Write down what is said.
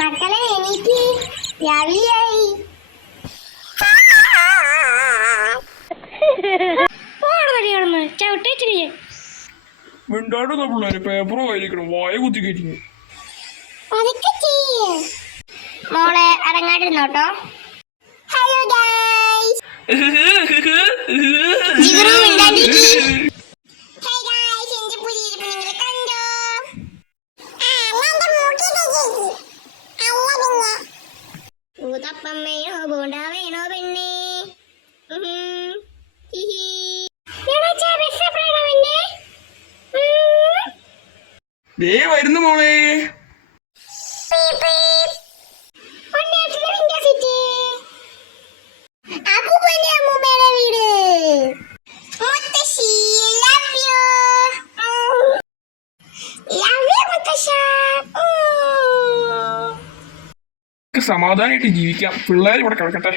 മക്കളെ എനിക്ക് രാവിലെയായി. മിണ്ടാണ്ട് പിള്ളേര് പേപ്പറോ ആയിരിക്കണം വായ കുത്തി കയറ്റി. മോളെ അടങ്ങാണ്ടിരുന്നോട്ടോ. Hello guys. ൂതപ്പമ്മയോ ബോണ്ടാവേണോ പെണ്ണേ? ദേ വരുന്നു മോളെ. സമാധാനമായിട്ട് ജീവിക്കാം. പിള്ളേർ ഇവിടെ കിടക്കട്ടെ.